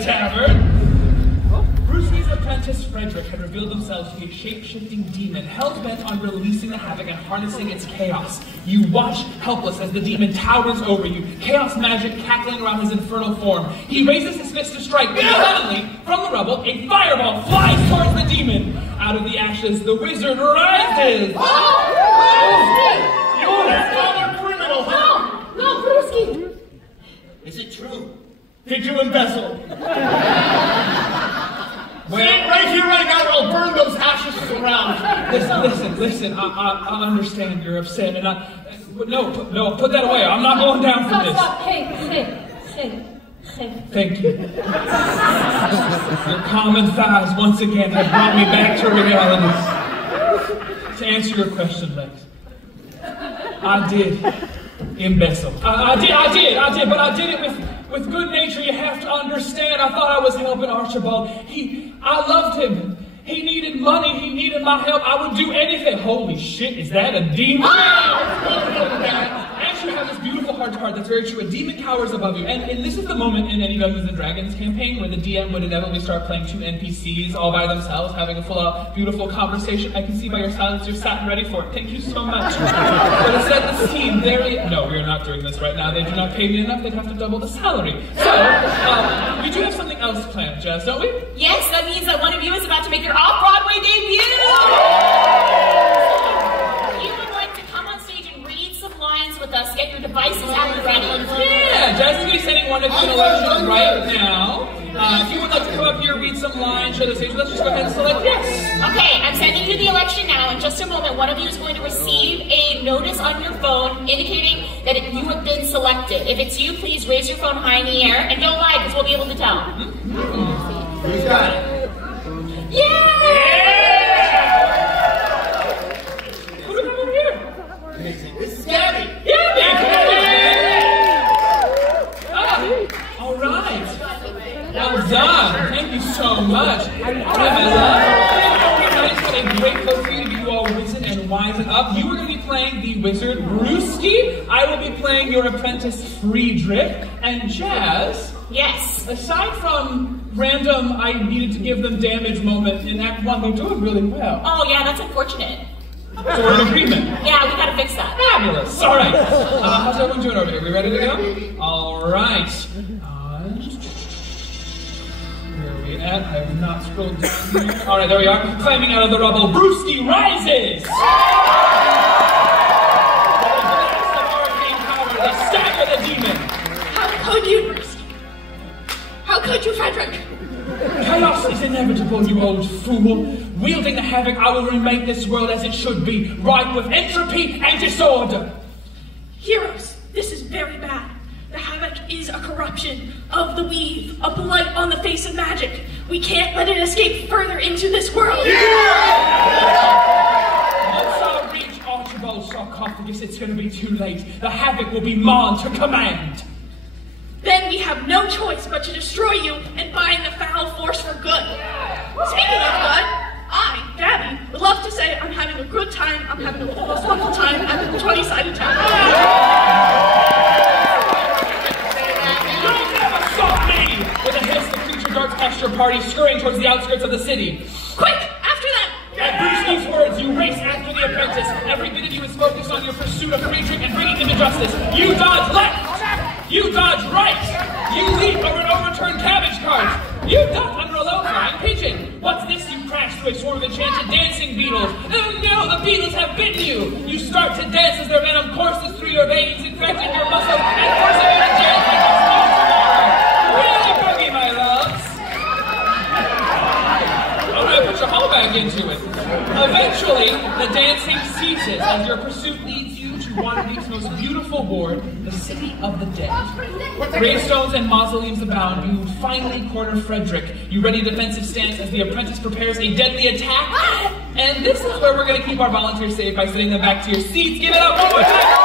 tavern. Brewski's apprentice Frederick had revealed himself to be a shape-shifting demon, hell-bent on releasing the havoc and harnessing its chaos. You watch helpless as the demon towers over you, chaos magic cackling around his infernal form. He raises his fist to strike, when suddenly, from the rubble, a fireball flies towards the demon. Out of the ashes, the wizard rises. You're a former criminal, huh? No, Brewski. Is it true? Did you embezzle? Stand right here, right now, or I'll burn those ashes to the ground. Listen, I understand you're upset, and no, put that away. I'm not going down for this. Stop. Hey. Thank you. Your common thighs once again have brought me back to reality. To answer your question, Lex, I did embezzle. I did, but I did it with good nature. You have to understand, I thought I was helping Archibald. I loved him. He needed money. He needed my help. I would do anything. Holy shit, is that a demon? Actually, you have this beautiful heart to heart. That's very true. A demon cowers above you. And this is the moment in any Dungeons & Dragons campaign where the DM would inevitably start playing two NPCs all by themselves, having a full-out, beautiful conversation. I can see by your silence you're sat and ready for it. Thank you so much. But instead, this team, no, we are not doing this right now. They do not pay me enough. They'd have to double the salary. So, we do have something else planned, Jazz, don't we? Yes, that means that one of you is about to make your off-Broadway debut! You would like to come on stage and read some lines with us, get your devices at the ready. Yeah, Jasmin is sending one to an election right now. If you would like to come up here, read some lines, share the stage, let's just go ahead and select yes. Okay, I'm sending you the election now. In just a moment, one of you is going to receive a notice on your phone indicating that you have been selected. If it's you, please raise your phone high in the air, and don't lie, because we'll be able to tell. Who's got it? Yeah! Who do we have over here? This is Gabby. All right. Well done. Thank you so much. What a great place for you to get you all risen and wising up. You are going to be playing the wizard Brewski. I will be playing your apprentice Friedrich. And Jazz. Yes. Aside from random, I needed to give them damage moment in Act 1, they're doing really well. Oh, yeah, that's unfortunate. So we're in agreement. Yeah, we gotta fix that. Fabulous. All right. How's everyone doing over here? We ready to go? All right. Where are we at? I have not scrolled down here. All right, there we are. Climbing out of the rubble, Brewski rises. They stagger the demon. How could you, Brewski? How could you, Frederick? Chaos is inevitable, you old fool. Wielding the havoc, I will remake this world as it should be, ripe with entropy and disorder. Heroes, this is very bad. The havoc is a corruption of the weave, a blight on the face of magic. We can't let it escape further into this world. Once I reach Archibald's sarcophagus, it's going to be too late. The havoc will be mine to command. Then we have no choice but to destroy you and bind the foul force for good. Speaking of good, I, Gabby, would love to say I'm having a good time, I'm having the most wonderful time at the 20-sided town. Don't ever stop me! With a hiss, the creature darts past your party, scurrying towards the outskirts of the city. Quick, after them! At Brewski's words, you race after the apprentice. Every bit of you is focused on your pursuit of Friedrich and bringing him to justice. You dodge left! You dodge right! You leap over an overturned cabbage cart! You duck under a low-flying pigeon! What's this? You crash through a swarm of enchanted dancing beetles! Oh no, the beetles have bitten you! You start to dance as their venom courses through your veins, infecting your muscles, and forcing you to dance like it's no tomorrow! Really boogie, my loves! Alright, put your hull back into it. Eventually, the dancing ceases as your pursuit leads you to Waterdeep's most beautiful ward, the City of the Dead. Gravestones and mausoleums abound. You finally corner Frederick. You ready defensive stance as the apprentice prepares a deadly attack. And this is where we're going to keep our volunteers safe by sending them back to your seats. Give it up one more time.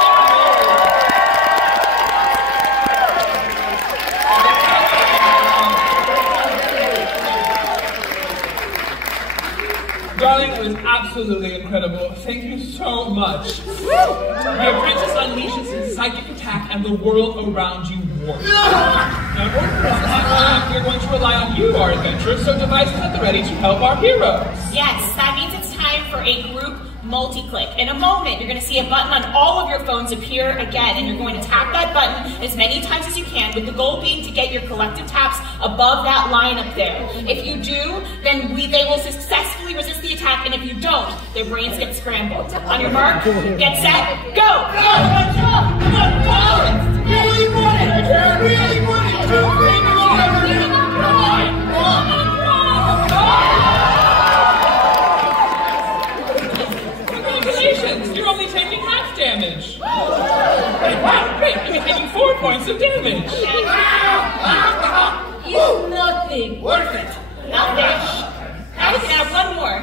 Darling, it was absolutely incredible. Thank you so much. The apprentice unleashes his psychic attack and the world around you warps. Now, in order for us to succeed, we're going to rely on you, our adventurers, so devices at the ready to help our heroes. Yes, that means it's time for a group multi-click. In a moment, you're going to see a button on all of your phones appear again, and you're going to tap that button as many times as you can, with the goal being to get your collective taps above that line up there. If you do, then they will successfully resist the attack, and if you don't, their brains get scrambled. On your mark, get set, go! Really want it! Really want it! Congratulations! You're only taking half damage. Wow, great! You're taking 4 points of damage. It's nothing. Worth it! Nothing. Now we can have one more.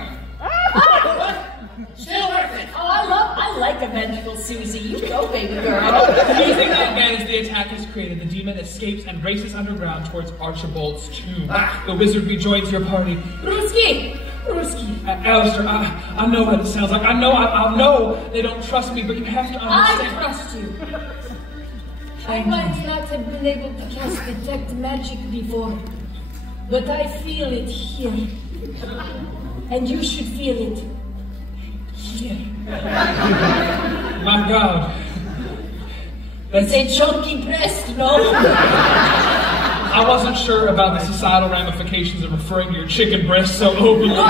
Still worth it! Oh, I like a vengeful Susie. You go, baby girl. Using the advantage the attack has created, the demon escapes and races underground towards Archibald's tomb. The wizard rejoins your party. Ruski! Alistair, I know what it sounds like. I know they don't trust me, but you have to understand. I trust you. I might not have been able to cast detect magic before, but I feel it here. And you should feel it here. My God. It's a chunky breast, no? I wasn't sure about the societal ramifications of referring to your chicken breast so openly. No,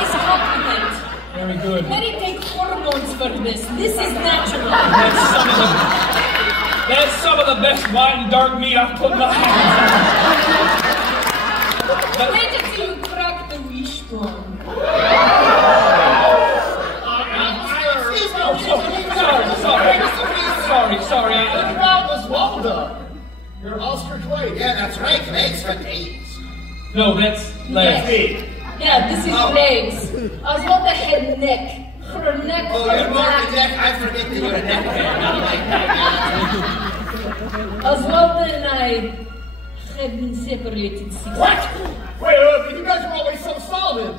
it's compliment. Very good. Many take hormones for this. This is natural. That's some of the best white and dark meat I've put my hands on. Wait until you crack the wishbone. Sorry. The crowd was well done. You're ostrich weight. Yeah, that's right. Legs for days. No, that's legs. Yeah, this is legs. Oswalda had neck. Her neck, Oh, her you're more back. than neck. I forget that you're a neck man. Not like that. Oswalda and I have been separated since. What? Wait, but you guys were always so solid.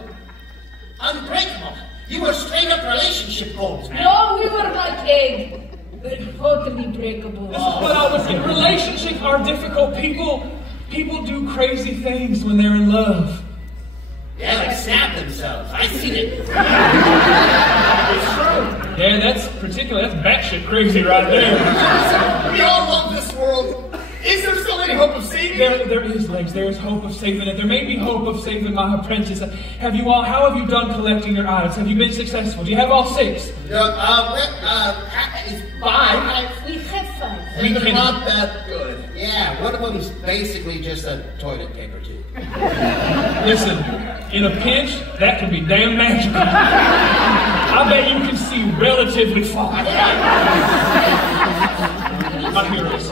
Unbreakable. You were straight up relationship goals, man. No, we were like egg. Totally breakable. This is what I was saying. Relationships are difficult. People do crazy things when they're in love. Yeah, like stab themselves. I seen it. It's true. Yeah, that's batshit crazy right there. We all love this world. Is there still any hope of saving it? There is, Legs. There is hope of saving it. There may be hope of saving my apprentice. How have you done collecting your items? Have you been successful? Do you have all 6? It's 5. We have 5. They're not that good. Yeah, one of them's basically just a toilet paper tube. Listen, in a pinch, that can be damn magical. I bet you can see relatively far. My heroes,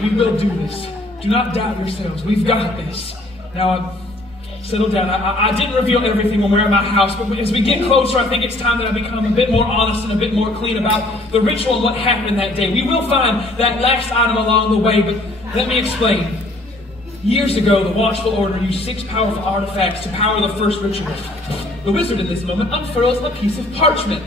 we will do this. Do not doubt yourselves. We've got this. Now, settle down. I didn't reveal everything when we were at my house, but as we get closer, I think it's time that I become a bit more honest and a bit more clean about the ritual and what happened that day. We will find that last item along the way, but let me explain. Years ago, the Watchful Order used 6 powerful artifacts to power the first ritual. The wizard in this moment unfurls a piece of parchment.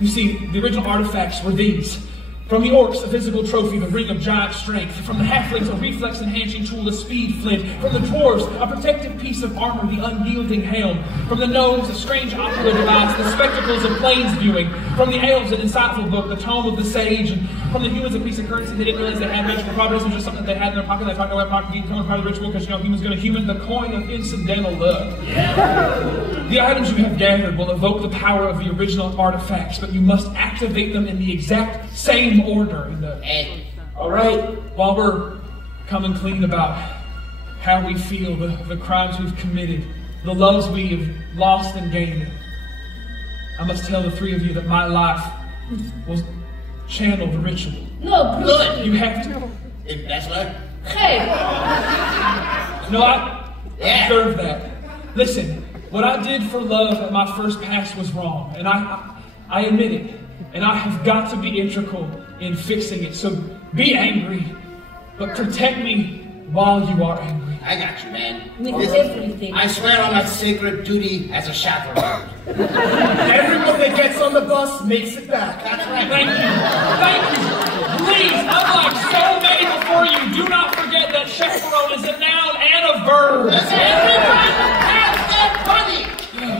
You see, the original artifacts were these. From the orcs, a physical trophy, the Ring of Giant Strength. From the halflings, a reflex-enhancing tool, the Speed Flint. From the dwarves, a protective piece of armor, the Unyielding Helm. From the gnomes, a strange opera device, the Spectacles of Plains Viewing. From the elves, an insightful book, the Tome of the Sage. And from the humans, a piece of currency they didn't realize they had magical properties. It was just something they had in their pocket. They talked about pocket becoming part of the ritual because, humans going to human the coin of incidental luck. The items you have gathered will evoke the power of the original artifacts, but you must activate them in the exact same order. All right. While we're coming clean about how we feel, the crimes we've committed, the loves we have lost and gained, I must tell the 3 of you that my life will channel the ritual. No, Bruce. You have to. Embezzler? Hey. No, I observe that. Listen, what I did for love at my first pass was wrong, and I admit it. And I have got to be integral in fixing it. So be angry, but protect me while you are angry. I got you, man. With everything. I swear on my sacred duty as a chaperone. Everyone that gets on the bus makes it back. That's right. Thank you. Please, unlike so many before before you, do not forget that chaperone is a noun and a verb. Everyone has their buddy.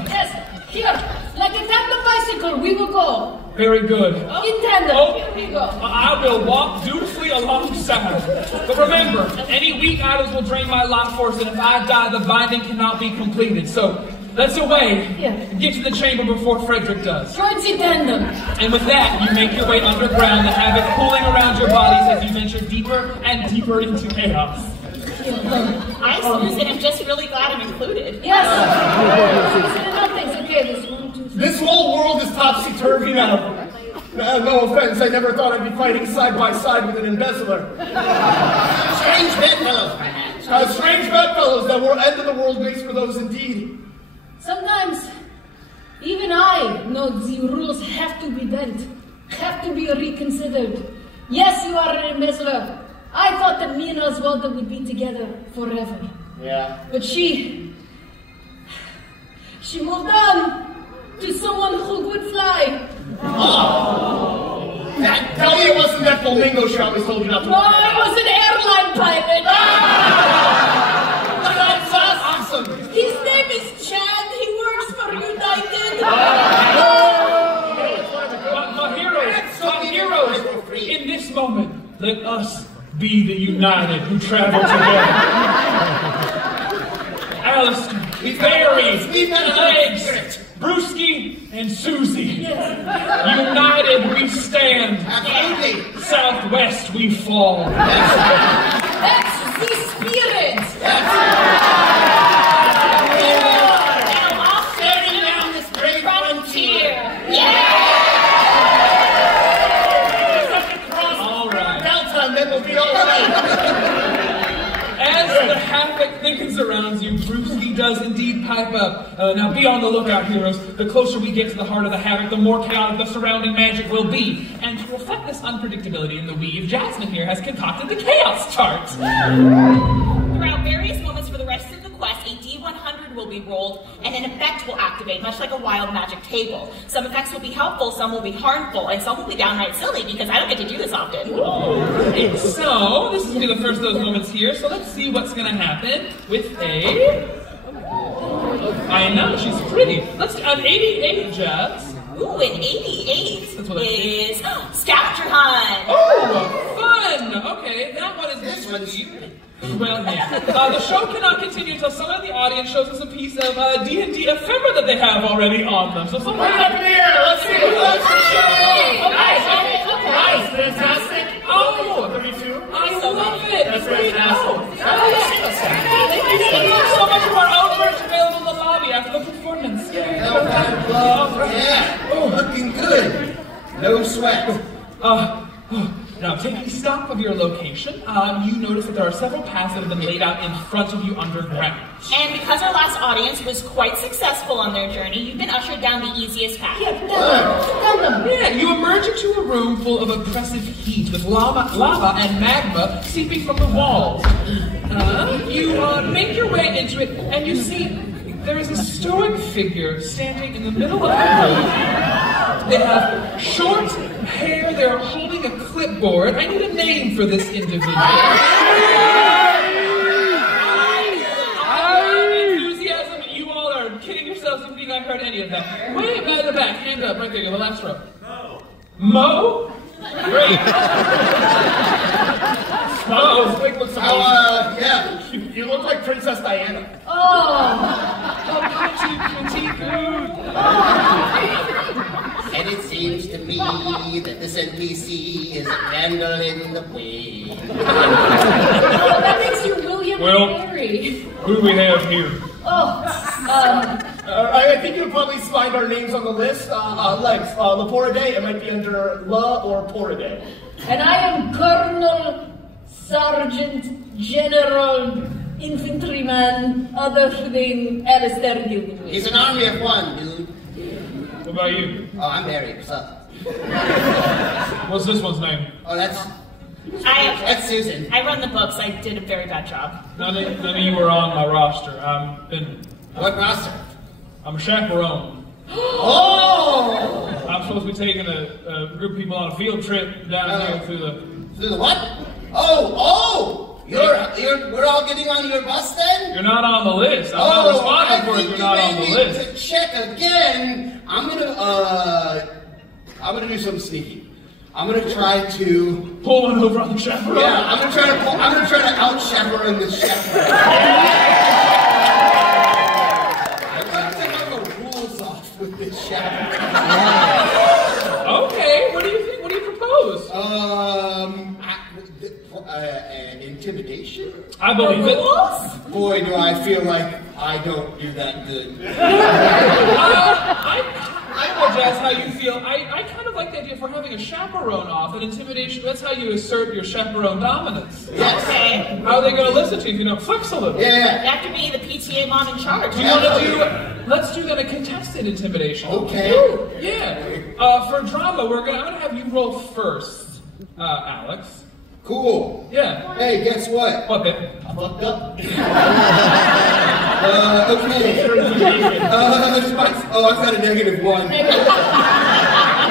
Yes, here, like a tandem bicycle, we will go. Very good. In tandem, here we go. I will walk dutifully alongside. But remember, any weak items will drain my life force, and if I die, the binding cannot be completed. So, let's away. Yeah. Get to the chamber before Frederick does. Join the tandem. And with that, you make your way underground, the havoc pulling around your bodies as you venture deeper and deeper into chaos. I, Susan, am just really glad I'm included. Yes. Nothing's okay. This 1, 2, 3. This whole world is topsy-turvy now. No offense, I never thought I'd be fighting side by side with an embezzler. Strange bedfellows, perhaps. Strange bedfellows, the end of the world makes for those indeed. Sometimes, even I know the rules have to be bent, have to be reconsidered. Yes, you are an embezzler. I thought that me and Oswaldo would be together forever. Yeah. But she moved on to someone who could fly. Oh. Tell me it wasn't that flamingo shot we told you not to. No, I was an airline pilot. That's awesome. His name is Chad. He works for United. My heroes, in this moment, let us be the United who travel together. Alistair, Barry, Legs, Brewski, and Susie. United we stand. Absolutely. Southwest we fall. That's the spirit. Now off Staring down this great frontier. All right. Downtime, then we'll be all right. As the havoc thickens around you, Brewski does indeed pipe up. Now be on the lookout, heroes. The closer we get to the heart of the havoc, the more chaotic the surrounding magic will be. And to reflect this unpredictability in the weave, Jasmin here has concocted the chaos chart. Throughout various moments for the rest of the quest, a D100 will be rolled, and an effect will activate, much like a wild magic table. Some effects will be helpful, some will be harmful, and some will be downright silly, because I don't get to do this often. Right. So, this is going to be the first of those moments here, so let's see what's going to happen with a... I know, she's pretty. Let's do an 88, Jazz. Ooh, an 88 That's what I is scavenger hunt. Oh, fun! Okay, that one is This one's well, yeah. The show cannot continue until someone in the audience shows us a piece of D&D ephemera that they have already on them. So someone... Put it up in the air, let's see. Let's Okay. Nice, fantastic. Oh, 32. I love it! That's fantastic. Thank you so much for our own merch available in the lobby after the performance. yeah. Oh, looking good. No sweat. Now, taking stock of your location, you notice that there are several paths that have been laid out in front of you underground. And because our last audience was quite successful on their journey, you've been ushered down the easiest path. Yeah, you emerge into a room full of oppressive heat with lava and magma seeping from the walls. You make your way into it, and you see there is a stoic figure standing in the middle of the room. They have short hair, they're holding a clipboard. I need a name for this individual. Enthusiasm, you all are kidding yourselves if you think I've heard any of that. Way back in the back, hand up, right there, you're the last row. Mo? Great. Oh, this wig looks amazing. Yeah. You look like Princess Diana. And it seems to me that this NPC is a candle in the wind. That makes you William Well, Mary. Who do we have here? I think you'll probably find our names on the list. Lex, Laporade, it might be under La or Poraday. And I am Colonel Sergeant General Infantryman, other thing, Alistair Gilderoy. He's an army of one, dude. What about you? Oh, I'm Barry. What's up? What's this one's name? Oh, that's Susan. I run the books. I did a very bad job. None of you were on my roster. What roster? I'm a chaperone. Oh! I'm supposed to be taking a group of people on a field trip down here through Through the what? Oh! We're all getting on your bus then? You're not on the list. I'm not responding for it. You're not on the list. To check again. I'm gonna do something sneaky. I'm gonna try to pull one over on the chaperone. Yeah, I'm gonna try to out chaperone the chaperone. I'm gonna take all the rules off with this chaperone. Okay, what do you think? What do you propose? Intimidation? I believe it. Boy, do I feel like I don't do that good. I know, Jazz, how you feel. I kind of like the idea if we're having a chaperone off, and intimidation, that's how you assert your chaperone dominance. Yes. Okay. How are they going to listen to you if you don't flex a little? Yeah. You have to be the PTA mom in charge. Do you want to do, let's do then a contested intimidation. Okay. Yeah. For drama, I'm going to have you roll first, Alex. Cool. Yeah. Hey, guess what? What, babe? I fucked up. Okay. I've got a -1.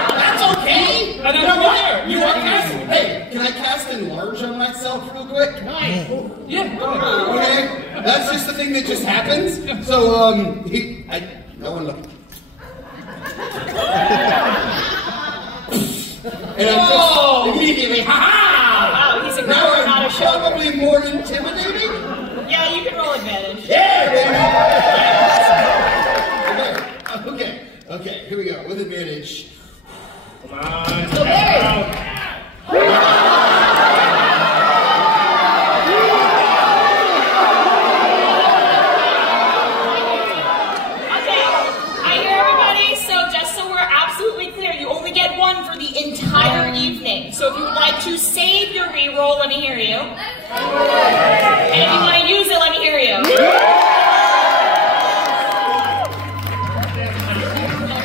That's okay. And then you are casting. Hey, can I cast enlarge on myself real quick? Nice. Yeah, go ahead. Okay. That's just the thing that just happens. So, no one looked. And I'm just immediately, ha-ha! Wow, he's a Now girl, I'm not a show. probably more intimidating. Yeah, you can roll advantage. Yeah, baby! Okay, here we go, with advantage. Come on, Still there. Entire evening. So if you would like to save your reroll, let me hear you. And if you want to use it, let me hear you.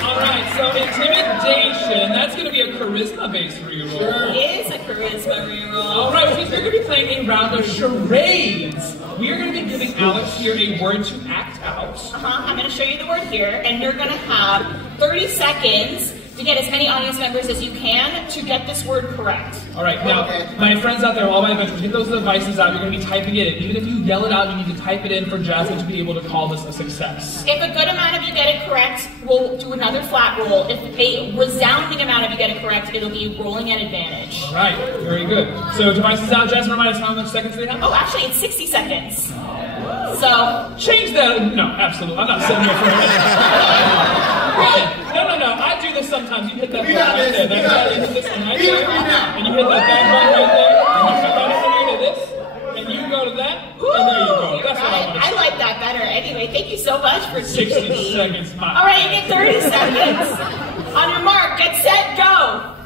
Alright, so intimidation, that's going to be a charisma-based reroll. It is a charisma reroll. Alright, which means we're going to be playing a round of charades. We are going to be giving Alex here a word to act out. I'm going to show you the word here, and you're going to have 30 seconds to get as many audience members as you can to get this word correct. All right, now, my friends out there, all my adventures, get those devices out. You're going to be typing it in. Even if you yell it out, you need to type it in for Jasmin to be able to call this a success. If a good amount of you get it correct, we'll do another flat roll. If a resounding amount of you get it correct, it'll be rolling at advantage. All right, very good. So devices out. Jasmin, remind us how much seconds they have? Oh, actually, it's 60 seconds. So change that. No, absolutely. I'm not sitting here for a minute. No. I do this sometimes. You hit that button right there. You hit this one right there. And you hit that back button right there. And you come right over here to this. And you go to that. And there you go. That's what I want to I like that better. Anyway, thank you so much for 60 seconds. All right, you get 30 seconds. On your mark, get set, go.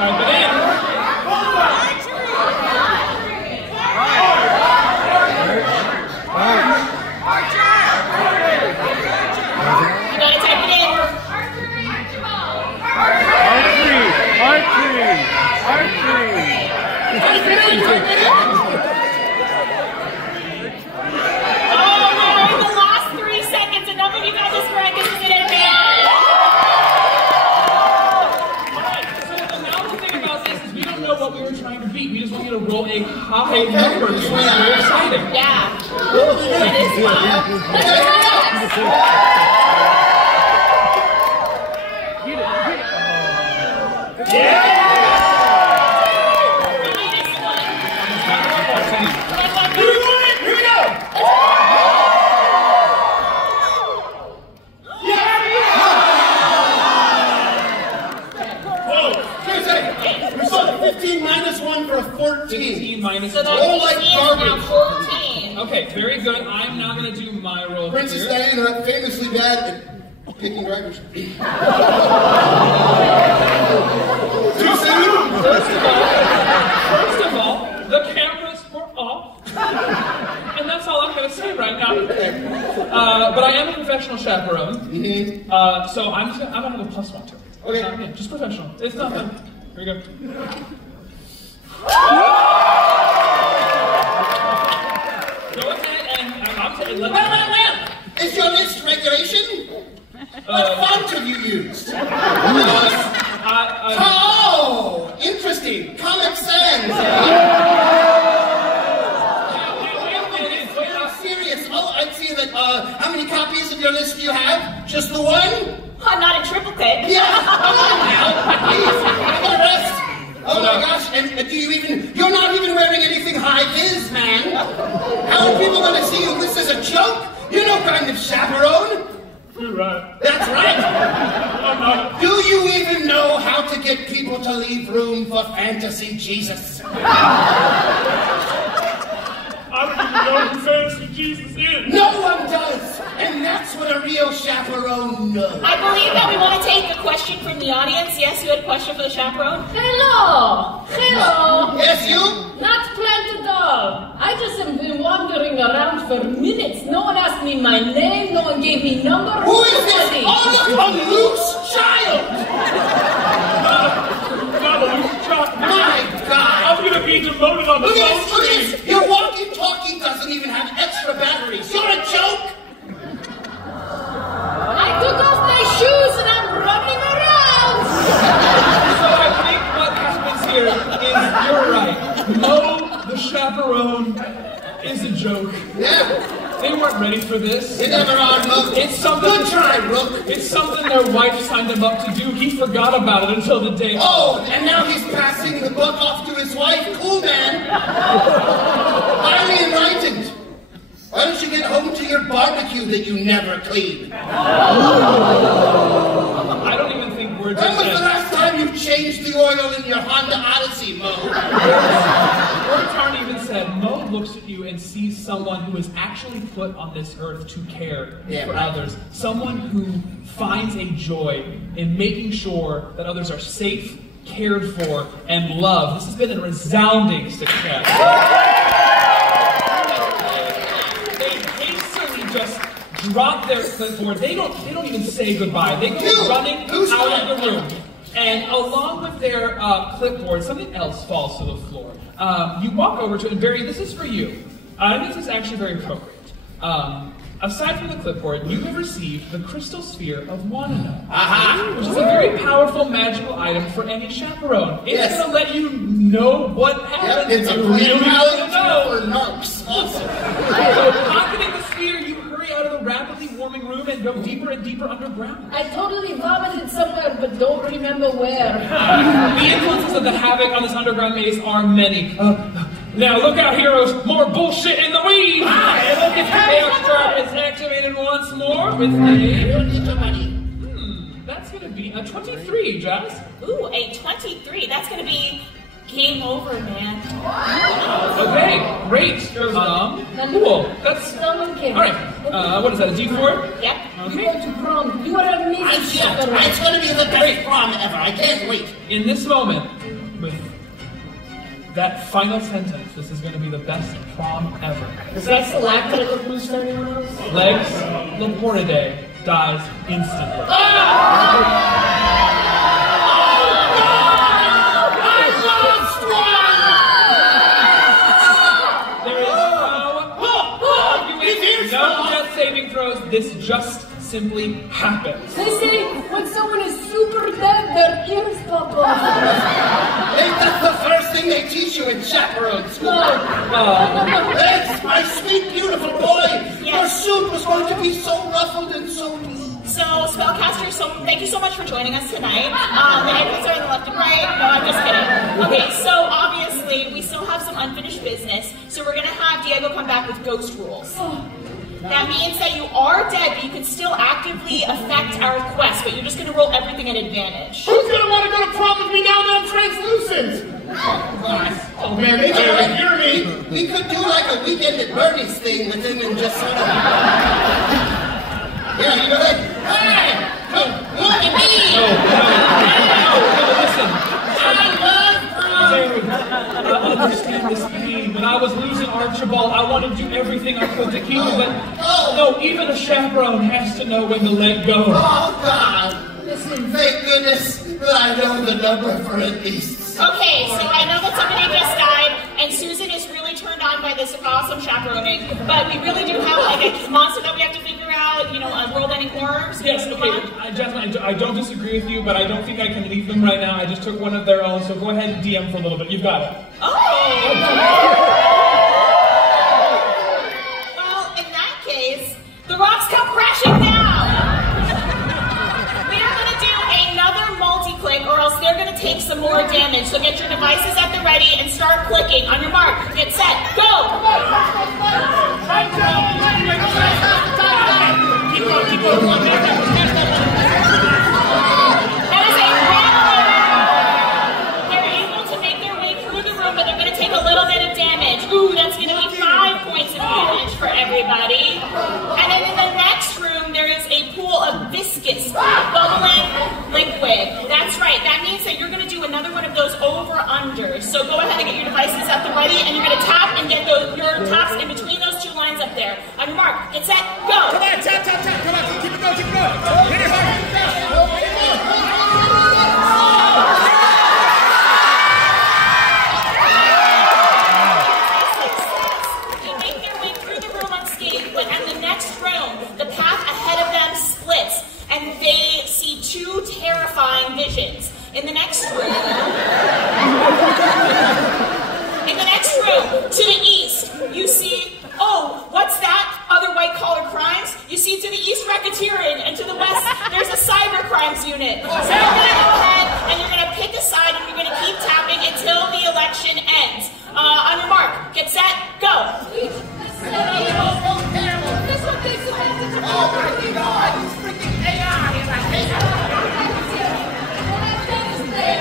Type it in. You gotta type it in. Oh no, the last 3 seconds. Enough of you got this correct. This is an advantage. What we were trying to beat. We just want you to roll a high number. It's very exciting. Yeah. That is fun. So that is now 14. Okay, very good. I'm now going to do my roll. Princess Diana, famously bad at picking drivers. Too soon? First of all, the cameras were off. And that's all I'm going to say right now. But I am a professional chaperone. So I'm going to have a +1 to it. Okay. Just professional. It's nothing. Here we go. Go ahead and let Is your list regulation? What font have you used? Oh, interesting. Comic Sans. Serious. Oh, I see that. How many copies of your list do you have? Just the one? Not in triplicate. Yeah. Come on now. Please. Give it a rest. Oh my gosh. And you're not even wearing anything high-vis, man. How are people going to see you? This is a joke. You're no kind of chaperone. You're right. That's right. Do you even know how to get people to leave room for fantasy Jesus? I don't even know who fantasy Jesus is. No one does, and that's what a real chaperone knows. I believe that we want to take a question from the audience. Yes, you had a question for the chaperone? Hello! Hello! Yes, you? Not planned at all. I just have been wandering around for minutes. No one asked me my name, no one gave me number. Who is this? Oh, look, a loose child! Not a loose child. My God! I'm gonna be demoted on the Look at phone this, look at tree. this! Your walkie-talkie doesn't even have extra batteries. You're a joke! I took off my shoes and I'm running around! So I think what happens here is you're right. Mo, the chaperone, is a joke. Yeah. They weren't ready for this. You never are, Rook. It's something. Good try, Rook. It's something their wife signed him up to do. He forgot about it until the day. Oh, and now he's passing the buck off to his wife. Cool, man. Highly enlightened. Why don't you get home to your barbecue that you never clean? I don't even think words When are was the said. last time you changed the oil in your Honda Odyssey, Mo? Words aren't even said. Mo looks at you and sees someone who is actually put on this earth to care for others. Someone who finds a joy in making sure that others are safe, cared for, and loved. This has been a resounding success. They hastily just drop their clipboard. They don't even say goodbye. They go running out of the room. And along with their clipboard, something else falls to the floor. You walk over to it, and Barry, this is for you. And this is actually very appropriate. Aside from the clipboard, you have received the crystal sphere of Wanna, which is a very powerful magical item for any chaperone. It's going to let you know what happened. It's a really challenge want to know. for narcs. Awesome. So, pocketing the sphere, you hurry out of the rapidly warming room and go deeper and deeper underground. I totally vomited somewhere, but don't remember where. The influences of the havoc on this underground maze are many. Now look out, heroes! More bullshit in the weeds! And look, its chaos trap is activated once more with that's gonna be a 23, Jazz. Ooh, a 23. That's gonna be game over, man. Okay, great. Cool. That's Someone came. all right. What is that? A D4? Yep. You go to prom. You are an amazing chaperone. It's going to be the best prom ever. I can't wait. In this moment, with that final sentence, this is going to be the best prom ever. Is that Salacta look loose for anyone else? Legs Laportidae dies instantly. There is no death saving throws. This just simply happens. They say when someone is super dead, their ears pop off. That's the first thing they teach you in chaperone school. That's my sweet, beautiful boy. Your suit was going to be so ruffled and so neat. So, Spellcaster, thank you so much for joining us tonight. The edits are on the left and right. No, I'm just kidding. Okay, so obviously, we still have some unfinished business, so we're going to have Diego come back with ghost rules. That means that you are dead, but you can still actively affect our quest, but you're just going to roll everything at advantage. Who's gonna want to go to prom with me now that I'm translucent? Oh man, they can't hear me. We could do like a weekend at Bernie's thing with him and just sort of... Yeah, you go like, hey, look at me! Listen. I understand this pain. When I was losing Archibald, I wanted to do everything I could to keep him, but no, even a chaperone has to know when to let go. Oh, God! Listen, thank goodness that I know the number for at least. Okay, so I know that somebody just died, and Susan is really turned on by this awesome chaperoning, but we really do have like a monster that we have to figure out. about, world-ending horror? So Yes, okay, Jasmin, I don't disagree with you, but I don't think I can leave them right now. I just took one of their own, so go ahead and DM for a little bit. You've got it. Oh! Well, in that case, the rocks come crashing down! We are going to do another multi-click, or else they're going to take some more damage. So get your devices at the ready and start clicking. On your mark, get set, go! Keep going. That is a round. They're able to make their way through the room, but they're going to take a little bit of damage. Ooh, that's going to be 5 points of damage for everybody. And then in the next room, there is a pool of viscous, bubbling liquid. That's right. That means that you're going to do another one of those over-unders. So go ahead and get your devices at the ready, and you're going to tap and get your taps in between those 2 lines up there. On your mark, get set, go! Come on, tap. Come on, keep it going. Hit it hard. You make their way through the room unscathed, but in the next room, the path ahead of them splits, and they see 2 terrifying visions. In the next room, to the east, you see, oh, what's that? Other white-collar crimes? You see to the east, racketeering, and to the west, there's a cyber crimes unit. So you're going to go ahead, and you're going to pick a side, and you're going to keep tapping until the election ends. On your mark, get set, go! Oh my God, he's freaking AI, and I hate it.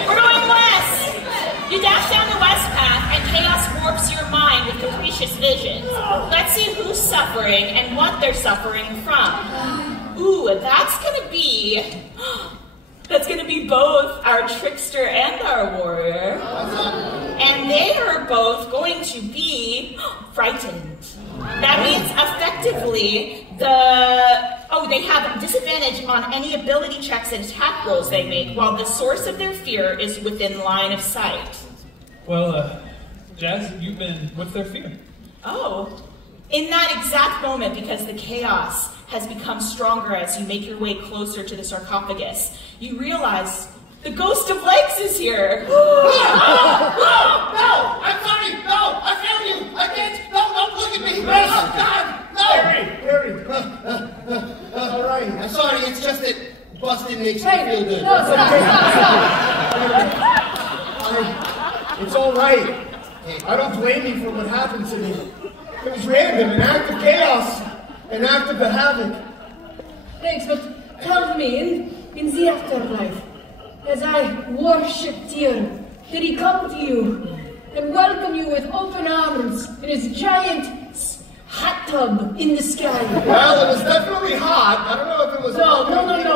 We're going west! You dash down the west path, and chaos warps your mind with capricious visions. Let's see who's suffering and what they're suffering from. Ooh, that's gonna be both our trickster and our warrior. And they are both going to be frightened. That means effectively they have disadvantage on any ability checks and attack rolls they make, while the source of their fear is within line of sight. Well, Jazz, what's their fear? Oh, in that exact moment, because the chaos has become stronger as you make your way closer to the sarcophagus, you realize the ghost of legs is here. No! I'm sorry! No! I found you! I can't! No, don't look at me! Oh, God! No! Harry! All right. I'm sorry, it's just that busting makes me feel good. No, stop. It's all right. I don't blame you for what happened to me. It was random, an act of chaos, an act of the havoc. Thanks, but tell me, in the afterlife, as I worshipped here, did he come to you and welcome you with open arms in his giant hot tub in the sky? Well, it was definitely hot. I don't know if it was... No.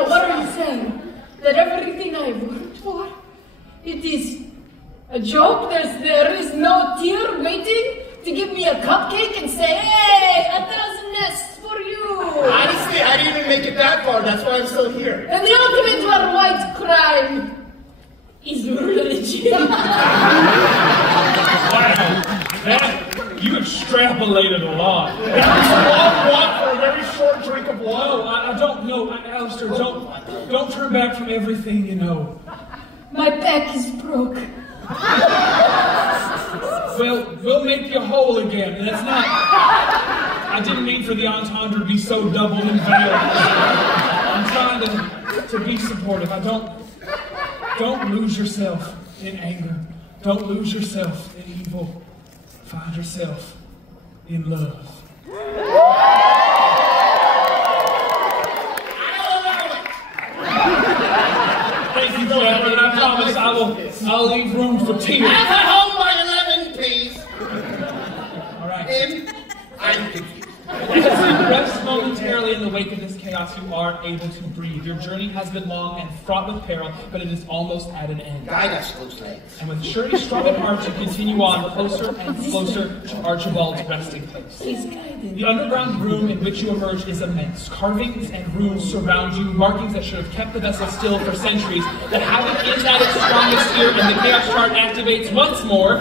What are you saying? That everything I've worked for, it is a joke? There is no tear waiting to give me a cupcake and say, hey, 1,000 nests for you. Honestly, I didn't even make it that far. That's why I'm still here. And the ultimate white crime is religion. Wow, you extrapolated a lot. That was a long walk for a very short drink of water. No, I don't know, Alistair, don't turn back from everything you know. My back is broke. We'll make you whole again, and it's not... I didn't mean for the entendre to be so double and veiled. I'm trying to be supportive. Don't lose yourself in anger. Don't lose yourself in evil. Find yourself in love. Thank you, Trevor, and I promise I'll leave room for tears. Have her home by 11, please. All right. I'm confused. As you rest momentarily in the wake of this chaos, you are able to breathe. Your journey has been long and fraught with peril, but it is almost at an end. Guide us, close legs. And with surety strong at heart, you continue on closer and closer to Archibald's resting place. The underground room in which you emerge is immense. Carvings and runes surround you, markings that should have kept the vessel still for centuries. The havoc is at its strongest here, and the chaos chart activates once more.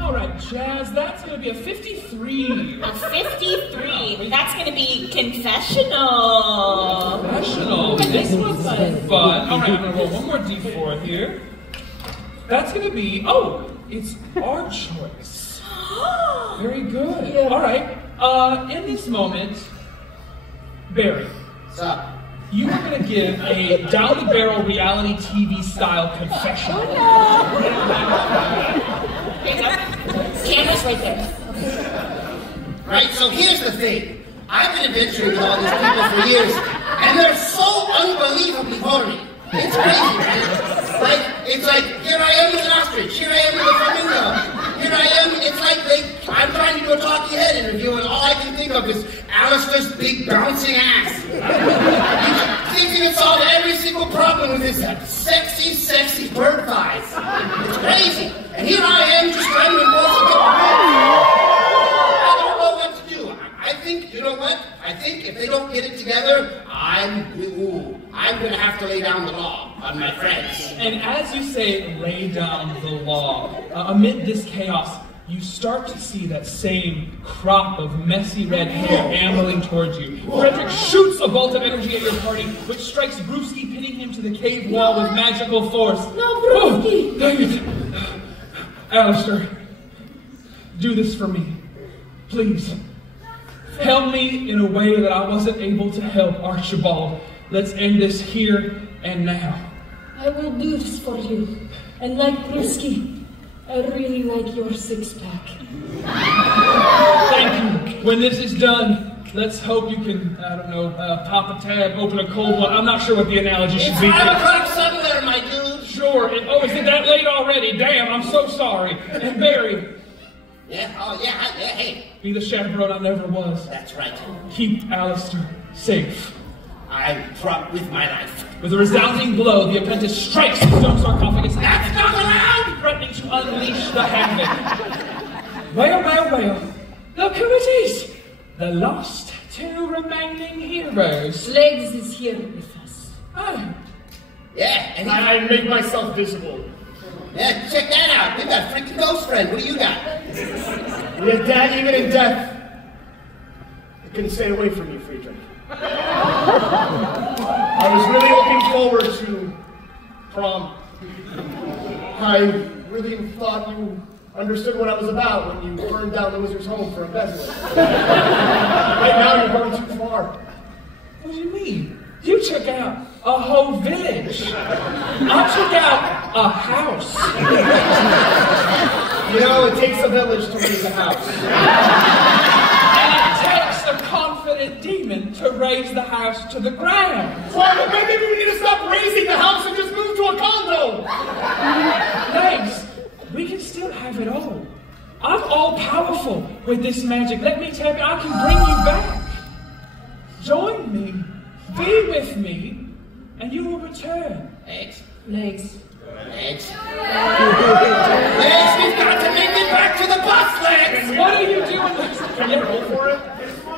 All right, Jazz, that's going to be a 53. A 53. That's going to be confessional. Confessional. This one's fun. All right, I'm going to roll one more d4 here. That's going to be, it's our choice. Very good. Yeah. All right. In this moment, Barry. What's up? You are going to give a down-the-barrel reality TV style confessional. Camera's right there. Right, so here's the thing. I've been adventuring with all these people for years, and they're so unbelievably horny. It's crazy, man. It's like, here I am with an ostrich, here I am with a flamingo, here I am, it's like I'm trying to do a talking head interview, and all I can think of is Alistair's big bouncing ass. He can solve every single problem with his sexy, sexy bird thighs. It's crazy. And here I am just trying to impose a bit. I don't know what to do. I think, you know what? I think if they don't get it together, I'm going to have to lay down the law on my friends. And as you say, lay down the law, amid this chaos, you start to see that same crop of messy red hair ambling towards you. Frederick shoots a bolt of energy at your party, which strikes Brewski, pinning him to the cave wall with magical force. No, Brewski! Oh, dang it. Alistair, do this for me. Please. Help me in a way that I wasn't able to help Archibald. Let's end this here and now. I will do this for you. And like Brewski, I really like your six-pack. Thank you. When this is done, let's hope you can, pop a tab, open a cold one. I'm not sure what the analogy should It's be. 5 o'clock somewhere, my dude. Sure. Is it that late already? Damn, I'm so sorry. And Barry. Yeah, hey. Be the chaperone I never was. That's right. Keep Alistair safe. I prompt with my life. With a resounding blow, the apprentice strikes the stone sarcophagus. That's not allowed! Threatening to unleash the havoc. Well. Look who it is! The last two remaining heroes. Legs is here with us. Oh. Yeah, and I make myself visible. yeah, check that out. We got a freaking ghost friend. What do you got? Yet that, even in death, I couldn't stay away from you, Friedrich. I was really looking forward to prom. I really thought you understood what I was about when you burned down the wizard's home for embezzlement. Right now, you're going too far. What do you mean? You took out a whole village. I took out a house. You know, it takes a village to raise a house. And it takes a confident demon to raise the house to the ground. Well, maybe we need to stop raising the house and just move to a condo. Thanks. We can still have it all. I'm all powerful with this magic. Let me tell you, I can bring you back. Join me, be with me, and you will return. Legs. Legs. Legs. Legs, we've got to make it back to the bus, Legs! What are you doing? Can you roll for it?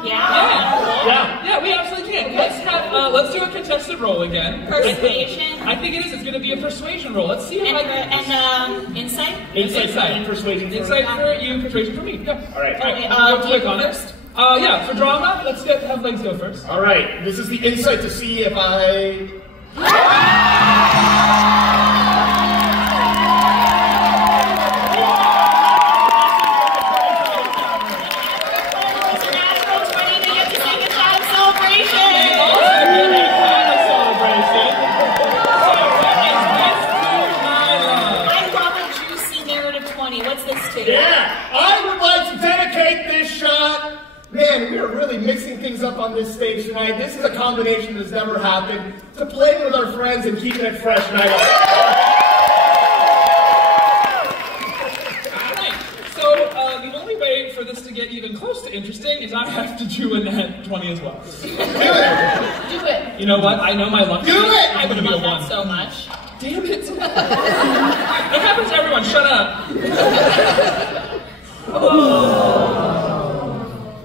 Yeah. We absolutely can. Let's do a contested roll again. Persuasion. I think it is. It's going to be a persuasion roll. Let's see if I can. And insight? Insight. Persuasion. Insight for you, persuasion for me. Yeah. All right. Okay, We'll do click you on first? it. For drama, let's have Legs go first. All right. This is the insight to see if I... Yeah, I would like to dedicate this shot. Man, we are really mixing things up on this stage tonight. This is a combination that's never happened. To play with our friends and keeping it fresh night Alright, so the only way for this to get even close to interesting is I have to do a nat 20 as well. Do it! Do it. You know what? I know my luck. Do it! I'm going to be a love that 1. so much. Damn it. It happens to everyone. Shut up.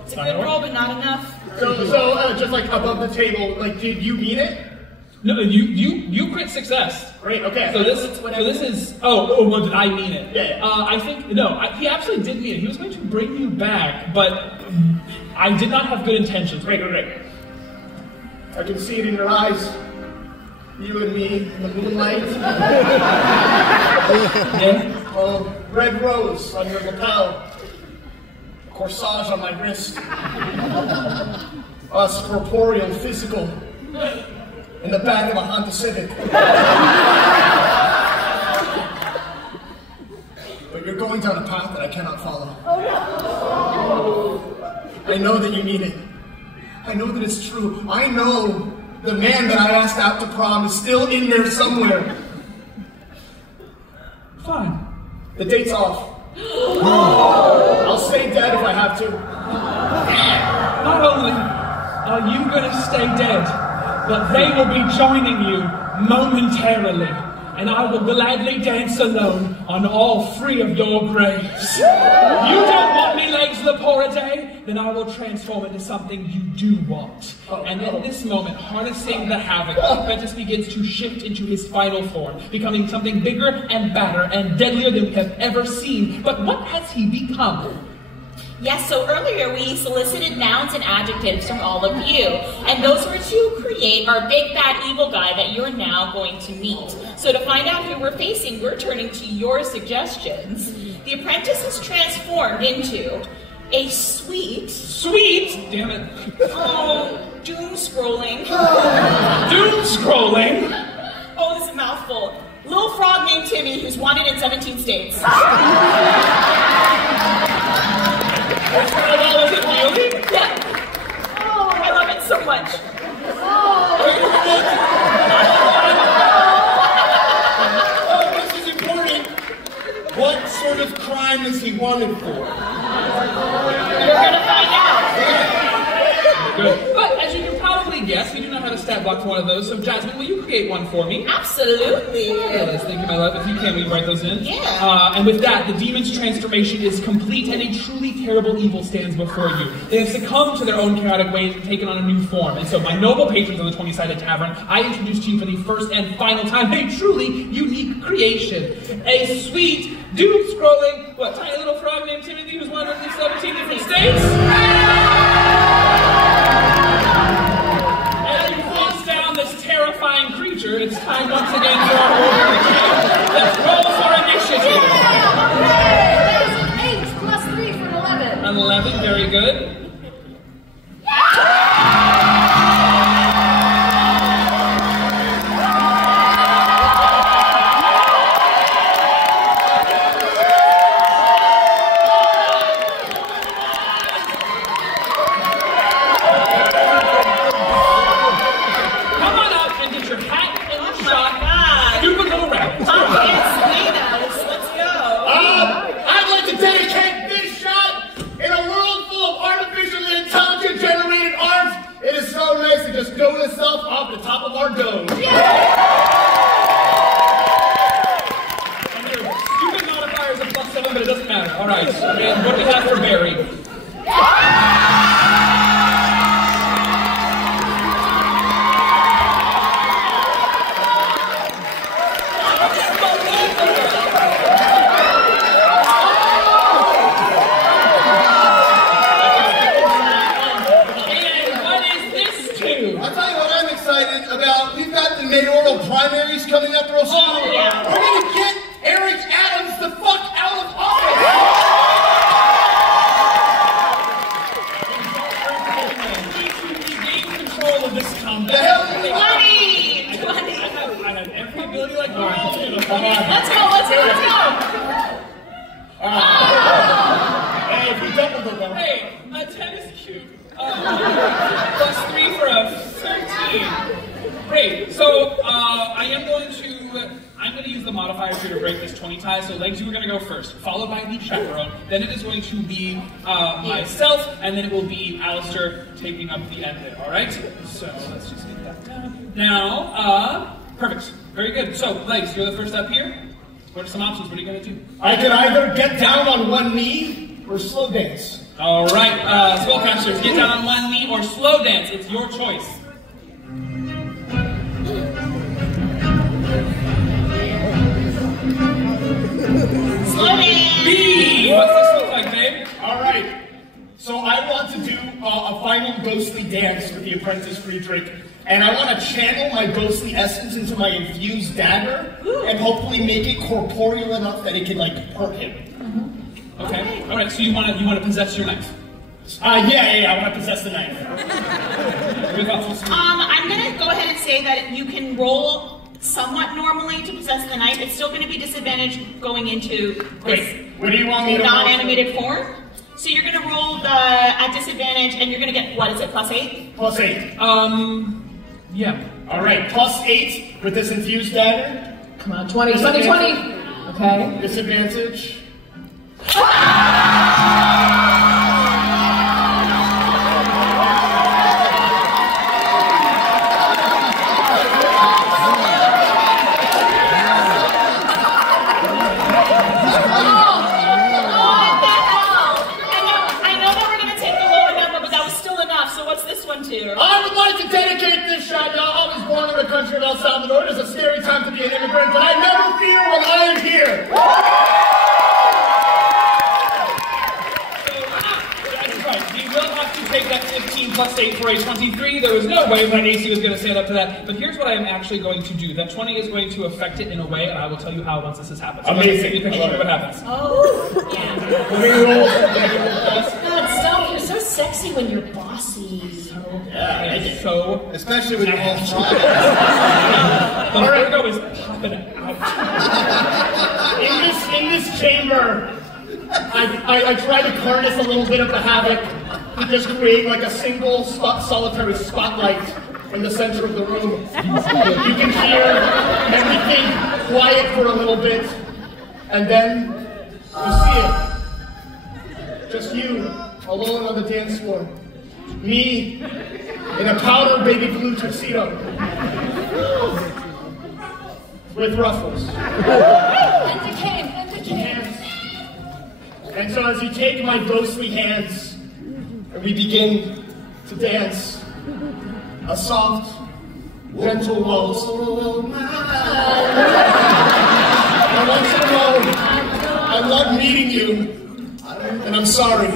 It's a good roll, but not enough. So just like above the table, like, did you mean it? No, you crit success. Great, okay. So this is, well, did I mean it? Yeah. I think, no, he absolutely did mean it. He was going to bring you back, but I did not have good intentions. Great. I can see it in your eyes. You and me in the moonlight. Yeah. Oh, red rose on your lapel. Corsage on my wrist. Us corporeal, physical. In the back of a Honda Civic. But you're going down a path that I cannot follow. I know that you need it. I know that it's true. I know the man that I asked out to prom is still in there somewhere. Fine. The date's off. I'll stay dead if I have to. Not only are you gonna stay dead, but they will be joining you momentarily, and I will gladly dance alone on all 3 of your graves. You don't want me legs Leporade? Then I will transform into something you do want. And in this moment, harnessing the havoc, the apprentice begins to shift into his final form, becoming something bigger and badder and deadlier than we have ever seen. But what has he become? Yes, so earlier we solicited nouns and adjectives from all of you, and those were to create our big bad evil guy that you're now going to meet. So to find out who we're facing, we're turning to your suggestions. The apprentice is transformed into a sweet... Sweet? Damn it. Oh, doom scrolling. Doom scrolling? Oh, this is a mouthful. Little frog named Timmy who's wanted in 17 states. That's what I was it really? Yeah. Oh, I love it so much. Oh, this is important. What sort of crime is he wanted for? You're gonna find out. Good. But as you can probably guess, we do not have a stat block for one of those, so Jasmin, will you create one for me? Absolutely. Yes, thank you, my love. If you can, we can write those in. Yeah. And with that, the demon's transformation is complete, and a truly terrible evil stands before you. They have succumbed to their own chaotic ways and taken on a new form. And so, my noble patrons of the 20-sided Tavern, I introduce to you for the first and final time a truly unique creation. A sweet, doom-scrolling, tiny little frog named Timothy who's wandered through 17 different states? Terrifying creature, it's time once again for our order to change. Let's roll for initiative. That is an 8 plus 3 for an 11. An 11, very good. Just go yourself off the top of our dome. And your stupid modifier is a +7, but it doesn't matter. All right, and what do we have for Barry? Mayoral primaries coming up real soon. Oh, yeah. We're gonna get Eric Adams the fuck out of office. Regain control of this town. The hell is 20! I have every ability like that. Let's go. Hey, if you double the number. Hey, a 10 is cute. +3 for a 13. Great. So I'm going to use the modifier here to break this 20 tie. So legs, you were going to go first, followed by the chaperone. Then it is going to be myself, and then it will be Alistair taking up the end there. All right. So let's just get that down. Now, perfect. Very good. So legs, you're the first up here. What are some options? What are you going to do? I can either get down on one knee or slow dance. All right, Spellcaster, get down on one knee or slow dance. It's your choice. a final ghostly dance with the apprentice Friedrich, and I want to channel my ghostly essence into my infused dagger, and hopefully make it corporeal enough that it can like hurt him. Okay. All right. So you want to possess your knife? Yeah. I want to possess the knife. I'm gonna go ahead and say that you can roll somewhat normally to possess the knife. It's still going to be disadvantaged going into this what do you want me to non-animated form. So you're going to roll at disadvantage, and you're going to get, what is it, +8? +8. Yeah. All right, +8 with this infused dagger. Come on, 20. Okay. Disadvantage. I would like to dedicate this shot. Now, I was born in the country of El Salvador. It is a scary time to be an immigrant, but I never fear when I am here. That's right. You will have to take that 15 +8 for a 23. There was no way my AC was going to stand up to that. But here's what I am actually going to do. That 20 is going to affect it in a way, and I will tell you how once this has happened. So amazing. Take a picture of what happens. Oh, yeah. God, Stomp, you're so sexy when you're bossy. Yeah, so especially when you're all strong. the Virgo is popping out. In this chamber, I try to harness a little bit of the havoc to just create like a single solitary spotlight in the center of the room. You can hear everything quiet for a little bit, and then you see it. Just you, alone on the dance floor. Me, in a powder baby blue tuxedo. With ruffles. And the cane. And so as you take my ghostly hands, and we begin to dance, a soft, gentle waltz. And once in a while, I love meeting you, and I'm sorry.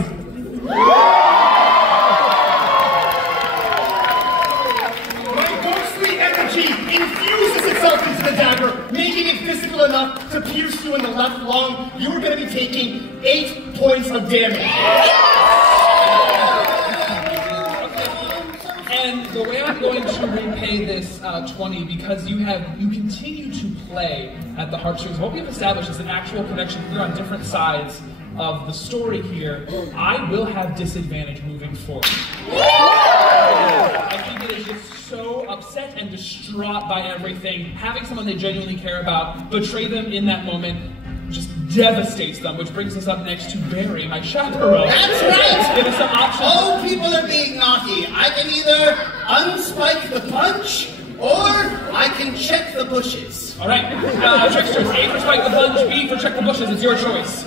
Infuses itself into the dagger, making it physical enough to pierce you in the left lung. You are going to be taking 8 points of damage. And the way I'm going to repay this 20, because you continue to play at the heartstrings. What we've established is an actual connection here on different sides of the story here. I will have disadvantage moving forward. I think it is just so upset and distraught by everything. Having someone they genuinely care about betray them in that moment just devastates them, which brings us up next to Barry, my chaperone. That's right! Give us some options. Oh, people are being naughty. I can either unspike the punch, or I can check the bushes. All right, Tricksters, A for spike the punch, B for check the bushes. It's your choice.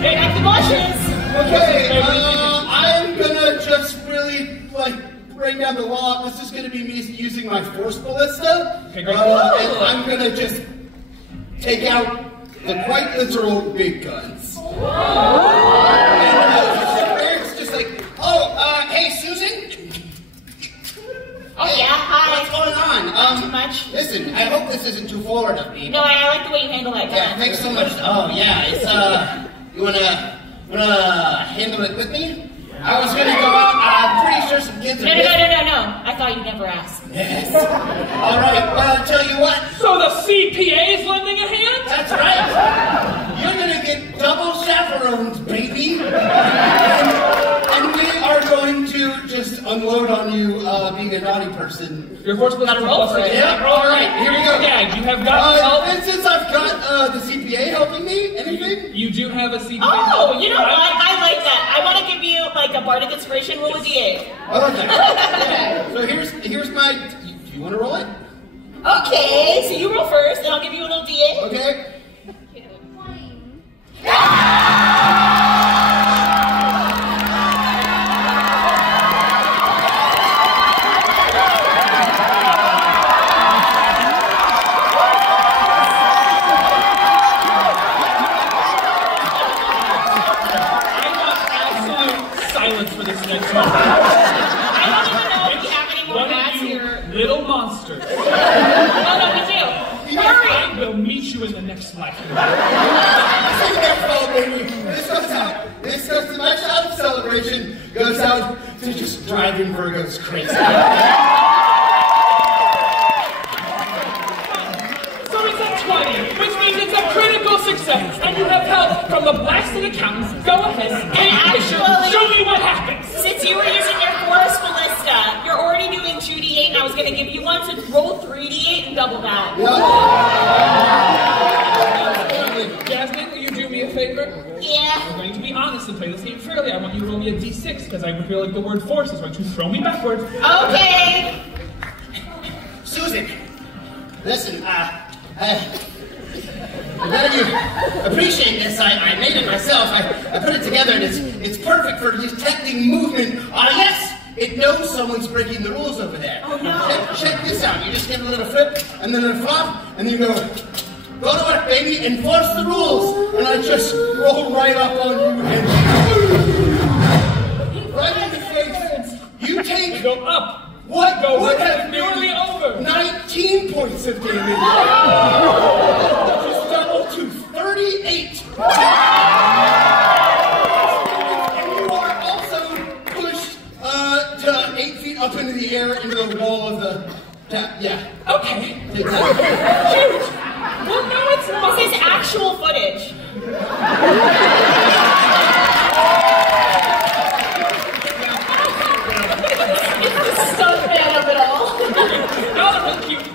Hey, check the bushes! Okay, I'm gonna just really, bring down the law. This is gonna be me using my Force Ballista. Okay, great. And I'm gonna just take out the quite literal big guns. And it's just like, hey, Susan? Oh, yeah, hi. What's going on? Not too much. Listen, I hope this isn't too forward of me. No, I like the way you handle that gun. Yeah, thanks so much. Oh, yeah, it's, you wanna handle it with me? I was gonna go out, I'm pretty sure some kids are... No. I thought you'd never ask. Yes. All right, well, I'll tell you what. So the CPA is lending a hand? That's right. You're gonna get double chaperones, baby. And we are going to just unload on you being a naughty person. You're forced to roll for it. Yeah, all right, here we go. Yeah, you have got help. And since I've got the CPA helping me, anything? You do have a CPA. Oh, you know what? I like that. I want to give you like a bardic inspiration. Roll a d8. Okay. So here's my. Do you want to roll it? Okay, so you roll first, and I'll give you a little d8. Okay. little monsters. Oh, no, me too. Hurry! I will meet you in the next life. This goes to my child's celebration. Goes out to just driving Virgos crazy. So it's a 20, which means it's a critical success, and you have help from the blasted accountants. Go ahead, show me what happens. Since you were using your Force Ballista, you're already doing 2d8, and I was going to give you one, so roll 3d8 and double that. Jasmin, will you do me a favor? Yeah. We're going to be honest and play this game fairly. I want you to roll me a d6, because I feel like the word force is going to throw me backwards. Okay. Susan, listen, none of you appreciate this. I made it myself. I put it together, and it's perfect for detecting movement. Yes, it knows someone's breaking the rules over there. Oh, no. Check this out. You just give it a little flip, and then a flop, and you go to work, baby, enforce the rules. And I just roll right up on you, and right in the face. You take... Go up. What? Go What ahead, have nearly over. 19 points of damage. Just double to 38. And you are also pushed to 8 feet up into the air into the wall of the tap. Yeah. Okay. Take that. Shoot. Well, no, it's not. This is actual footage.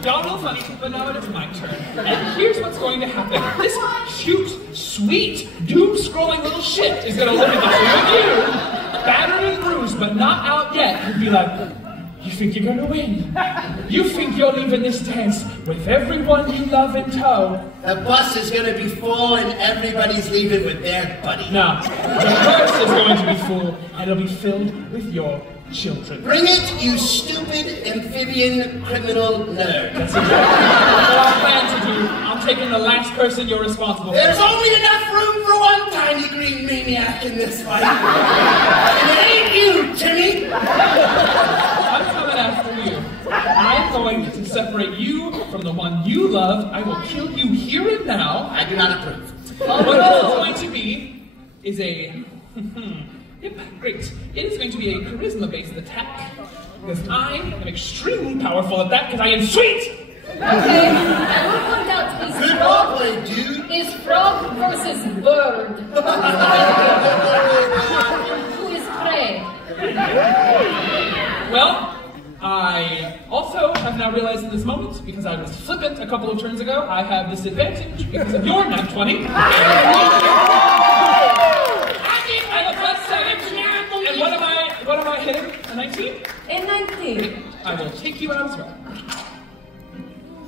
Y'all real funny, but now it is my turn. And here's what's going to happen. This cute, sweet, doom-scrolling little shit is going to look at the two of you, battered and bruised, but not out yet, and be like, you think you're going to win? You think you're leaving this dance with everyone you love in tow? The bus is going to be full and everybody's leaving with their buddy. No, the purse is going to be full, and it'll be filled with your children. Bring it, you stupid amphibian criminal nerd. That's exactly what I plan to do. I'm taking the last person you're responsible for. There's only enough room for one tiny green maniac in this fight. And it ain't you, Timmy. I'm coming after you. I'm going to separate you from the one you love. I will kill you here and now. I do not approve. What this is going to be is a... Yep, great. It is going to be a charisma-based attack. Because I am extremely powerful at that, because I am sweet! Okay, I will point out Good roleplay, dude. is frog versus bird. Who is prey? Well, I also have now realized in this moment, because I was flippant a couple of turns ago, I have disadvantage because of your nat 20. I have a +7. And what am I hitting? A 19? A 19. I will take you out as well.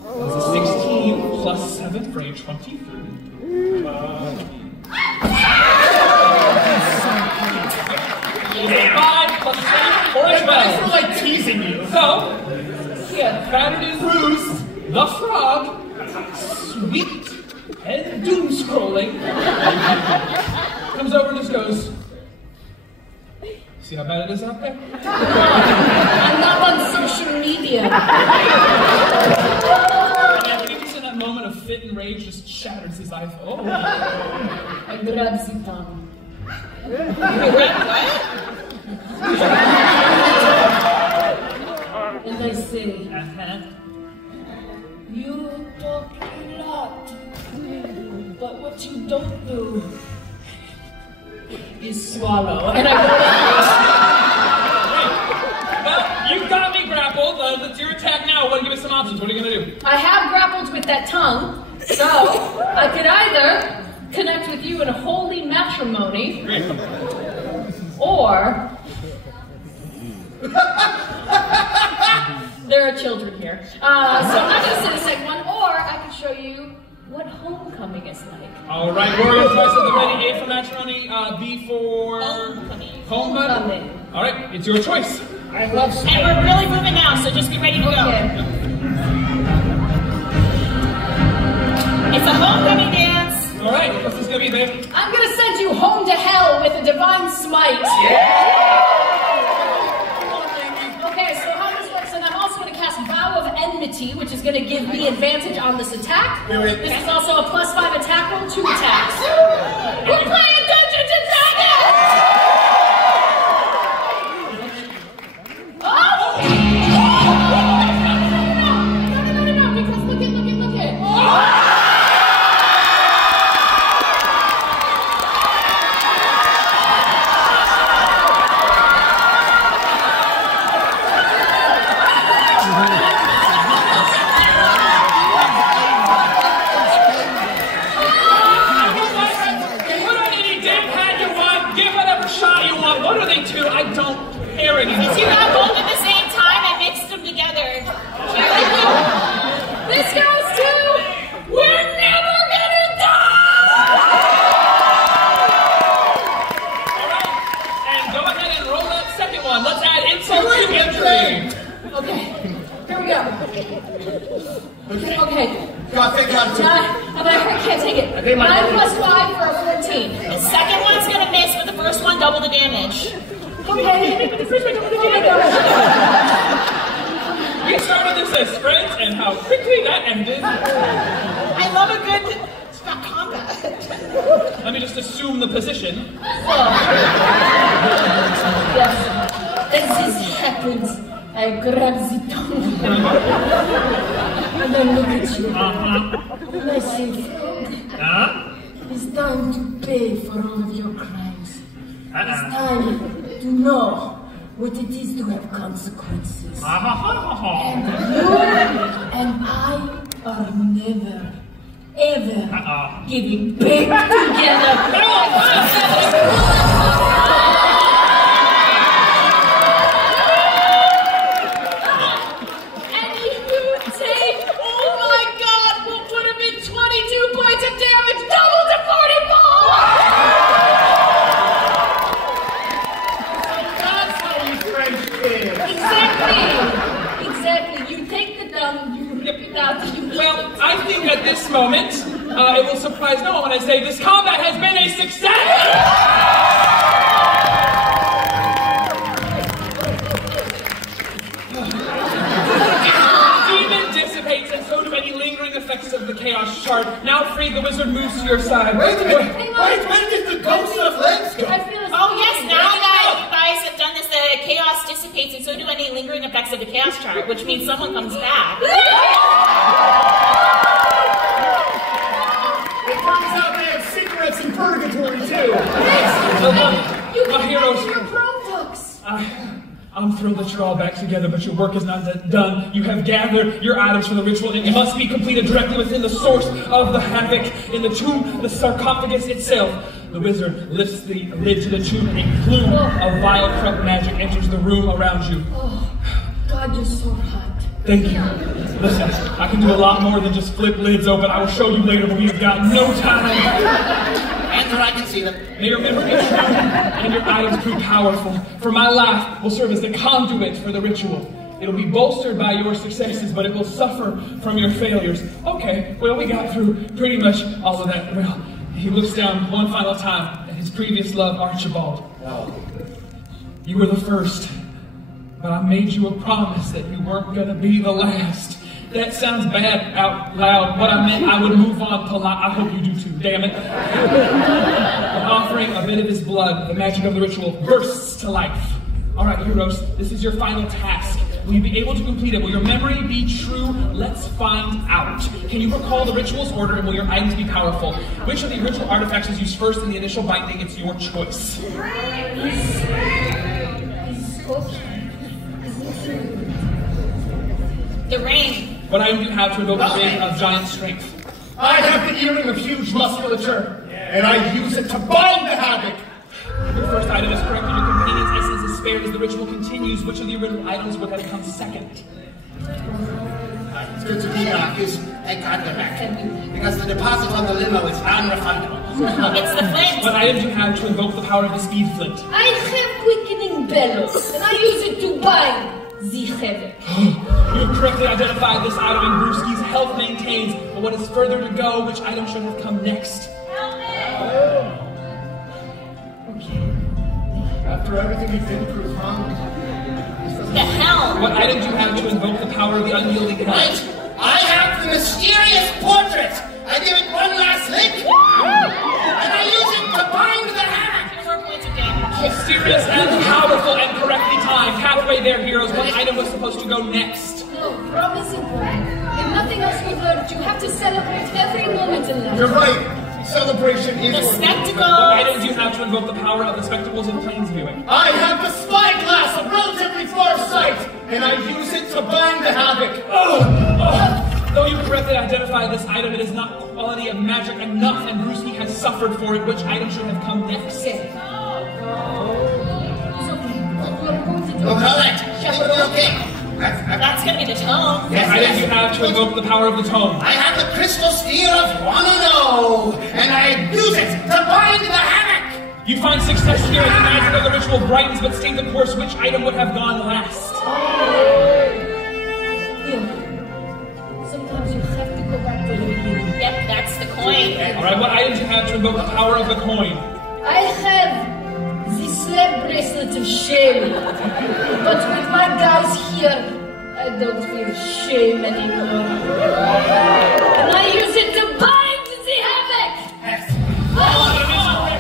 That's a 16 plus 7 for a 23. 5 plus 7 for a 12. Thanks for like teasing you. So, yeah, battered and bruised, the frog, sweet and doom scrolling, comes over and just goes, see how bad it is out there? I'm not on social media. And when he was in that moment of fit and rage, just shatters his eyes. Oh. I grab the tongue. And I say, you talk a lot, but what you don't do is swallow. And I Well, you got me grappled. It's your attack now. Well, give us some options. What are you going to do? I have grappled with that tongue, so I could either connect with you in a holy matrimony, or there are children here. So I'm not going to say the second one, or I could show you what homecoming is like. All right, Warriors, guys at the ready. A for matrimony, B for Homecoming. homecoming. All right, it's your choice. I love And we're really moving now, so just be ready to go. Okay. It's a homecoming dance. All right, what's this gonna be, babe? I'm going to send you home to hell with a divine smite. Okay, so how this works, and I'm also going to cast immunity, which is going to give me advantage on this attack. This is also a +5 attack roll, 2 attacks. We're playing Dungeons and Dragons! Oh! No, because look it. What are they two? I don't care anymore. Since you got both at the same time, I mixed them together. This goes to... We're never gonna die! Alright, and go ahead and roll that second one. Let's add insult to injury. Okay, here we go. Okay. God, thank God. I can't take it. 9 + 5 for a 14. The second one's gonna miss, but the first one double the damage. Okay. We started this as friends, and how quickly that ended. I love a good combat. Let me just assume the position. Yes. As this happens, I grab the tongue. And I look at you. And I say, it's time to pay for all of your crimes. It's time to know what it is to have consequences. And you and I are never, ever getting back together. And you take, oh my God, what would have been 22 points of damage, double to 44! Exactly. You take the tongue, you rip it out, you... Well, I think at this moment, it will surprise no one when I say this combat has been a success! And so do any lingering effects of the chaos shard. Now free, the wizard moves to your side. Wait a minute! Where did the ghost of Lens go? Oh yes, now that you guys have done this, the chaos dissipates, and so do any lingering effects of the chaos chart, which means someone comes back. It turns out they have secrets in purgatory too. You can heroes. your products. I'm thrilled that you're all back together, but your work is not done. You have gathered your items for the ritual, and it must be completed directly within the source of the havoc in the tomb, the sarcophagus itself. The wizard lifts the lid to the tomb, and a plume of vile, corrupt magic enters the room around you. Oh, God, you're so hot. Thank you. Listen, I can do a lot more than just flip lids open. I will show you later, but we have got no time. Answer, I can see them. May your memory be true and your items prove powerful, for my laugh will serve as the conduit for the ritual. It'll be bolstered by your successes, but it will suffer from your failures. Okay, well, we got through pretty much all of that. Well, he looks down one final time at his previous love, Archibald. You were the first, but I made you a promise that you weren't gonna be the last. That sounds bad out loud. What I meant, I would move on polite. I hope you do too, damn it. An offering a bit of his blood, the magic of the ritual bursts to life. All right, heroes, this is your final task. Will you be able to complete it? Will your memory be true? Let's find out. Can you recall the ritual's order, and will your items be powerful? Which of the ritual artifacts is used first in the initial binding? It's your choice. The ring. What item do you have to invoke a ring of giant strength? I have the earring of huge musculature, and I use it to bind the havoc. Your first item is correct, and your companion's essence is spared as the ritual continues. Which of the original items would have come second? It's good to be back. Thank God we're back. Because the deposit on the limo is non-refundable. It's the flint. What item do you have to invoke the power of the speed flint? I have quickening bellows, and I use it to bind the havoc. You have correctly identified this item, and Brewski's health maintains. But what is further to go? Which item should have come next? Okay. After everything you've been through, huh? This doesn't The helm. What item do you have to invoke the power of the unyielding helm? Right. I have the mysterious portrait. I give it one last lick, and I use it to bind the hammock. 4 points of damage. Mysterious and powerful and correctly timed. Halfway there, heroes. What item was supposed to go next? No, promise it. If nothing else we've learned, you have to celebrate every moment in life. You're right. Celebration is The what we do. spectacle. What item do you have to invoke the power of the spectacles of plains viewing? I have the spyglass of relatively far sight, and I use it to bind the havoc. Though you correctly identify this item, it is not quality of magic enough, and Brewski has suffered for it. Which item should have come next? It's okay. We're going to do All right. We're okay. That's gonna be the tome. What item do you have to invoke the power of the tome? I have the crystal steel of Wanano, and I use it to bind the hammock. You find success here, and the magic of the ritual brightens, but stay the course. Which item would have gone last? Here. Sometimes you have to go back to the beginning. Yep, that's the coin. Alright, what item do you have to invoke the power of the coin? I have the slab bracelet of shame. But with my guys here, I don't feel shame anymore. And I use it to bind the havoc!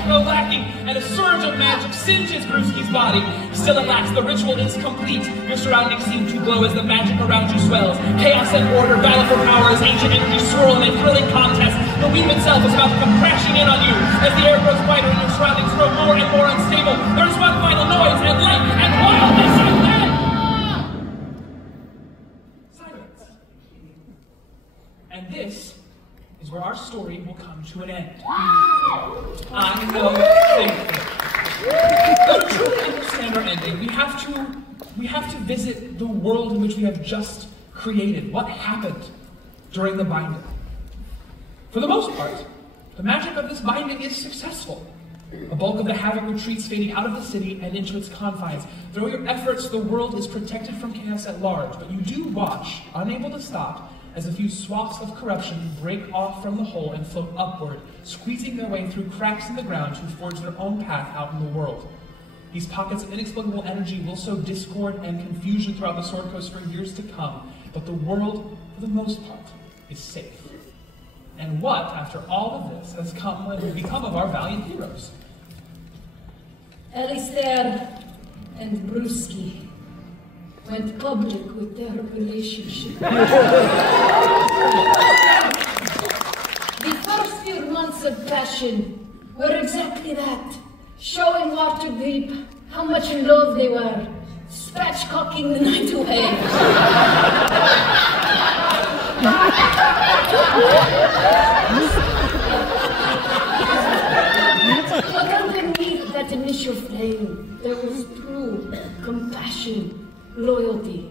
No lacking, and a surge of magic singes Brewski's body. Still at last, the ritual is complete. Your surroundings seem to glow as the magic around you swells. Chaos and order, battle for power as ancient energies swirl in a thrilling contest. The weave itself is about to come crashing in on you. As the air grows brighter and your surroundings grow more and more unstable, there's one final noise and light and wildness and then... silence. And this is where our story will come to an end. I know though to truly understand our ending, we have to visit the world in which we have just created. What happened during the binding? For the most part, the magic of this binding is successful. A bulk of the havoc retreats, fading out of the city and into its confines. Through your efforts, the world is protected from chaos at large, but you do watch, unable to stop, as a few swaths of corruption break off from the hole and float upward, squeezing their way through cracks in the ground to forge their own path out in the world. These pockets of inexplicable energy will sow discord and confusion throughout the Sword Coast for years to come, but the world, for the most part, is safe. And what, after all of this, has become of our valiant heroes? Alistair and Brewski went public with their relationship. The first few months of passion were exactly that. Showing Waterdeep how much in love they were. Spatchcocking the night away. But underneath that initial flame, there was true compassion, loyalty.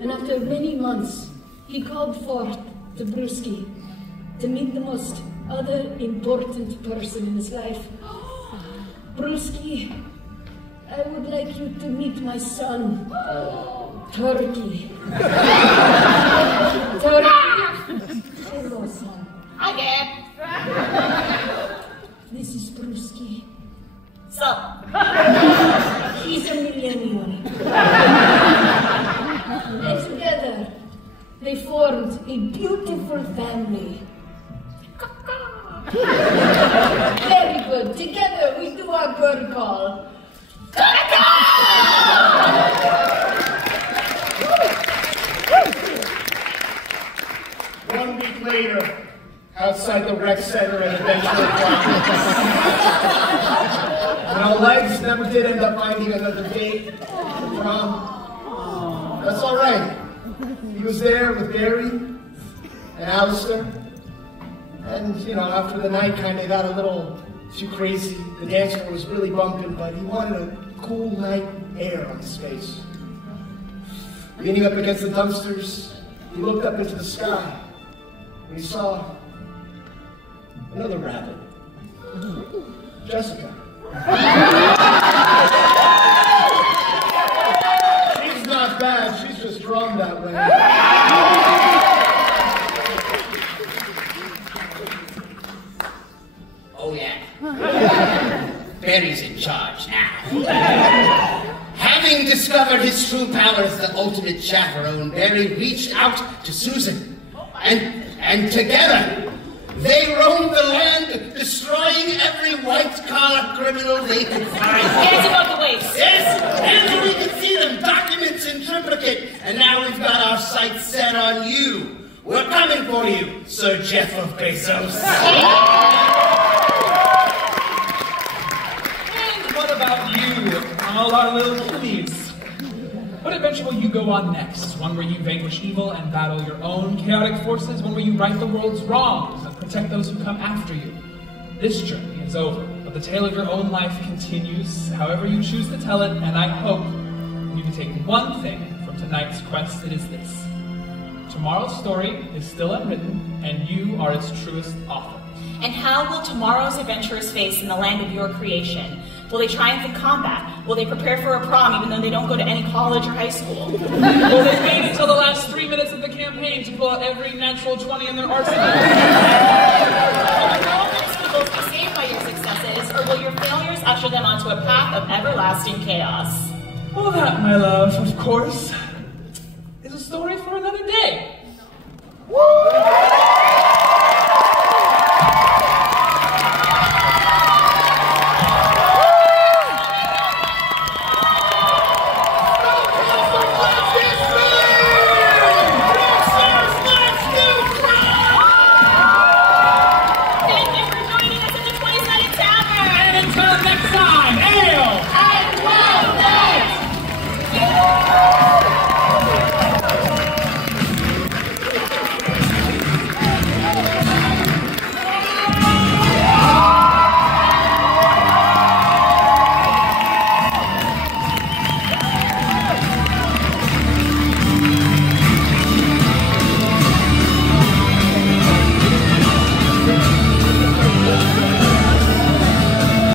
And after many months, he called forth to Brewski to meet the most other important person in his life. Brewski, I would like you to meet my son, Turkey. Turkey. Hello, son. Hi, Dad. This is Brewski. So, He's a millennial. And together, they formed a beautiful family. Very good. Together, we do our bird call. One week later, outside the rec center at Adventure Park. Legs never did end up finding another date. That's all right. He was there with Barry and Alistair. And, after the night kind of got a little too crazy, the dance floor was really bumping, but he wanted a cool night air on his face. Leaning up against the dumpsters, he looked up into the sky, and he saw another rabbit. Jessica. She's not bad, she's just drawn that way. Oh, yeah. Barry's in charge now. Having discovered his true powers, ultimate chaperone, Barry reached out to Susan. And together, they roamed the land, destroying every white-collar criminal they could find. Hands above the waist. Yes, and we could see them, documents in triplicate. And now we've got our sights set on you. We're coming for you, Sir Jeff of Bezos. And what about you, all our little kitties? What adventure will you go on next? One where you vanquish evil and battle your own chaotic forces? One where you right the world's wrongs and protect those who come after you? This journey is over, but the tale of your own life continues, however you choose to tell it, and I hope you can take one thing from tonight's quest. It is this. Tomorrow's story is still unwritten, and you are its truest author. And how will tomorrow's adventurers face in the land of your creation? Will they triumph in combat? Will they prepare for a prom even though they don't go to any college or high school? Will they wait until the last 3 minutes of the campaign to pull out every natural 20 in their arsenal? Will your obstacles be saved by your successes, or will your failures usher them onto a path of everlasting chaos? Well, that, my love, of course,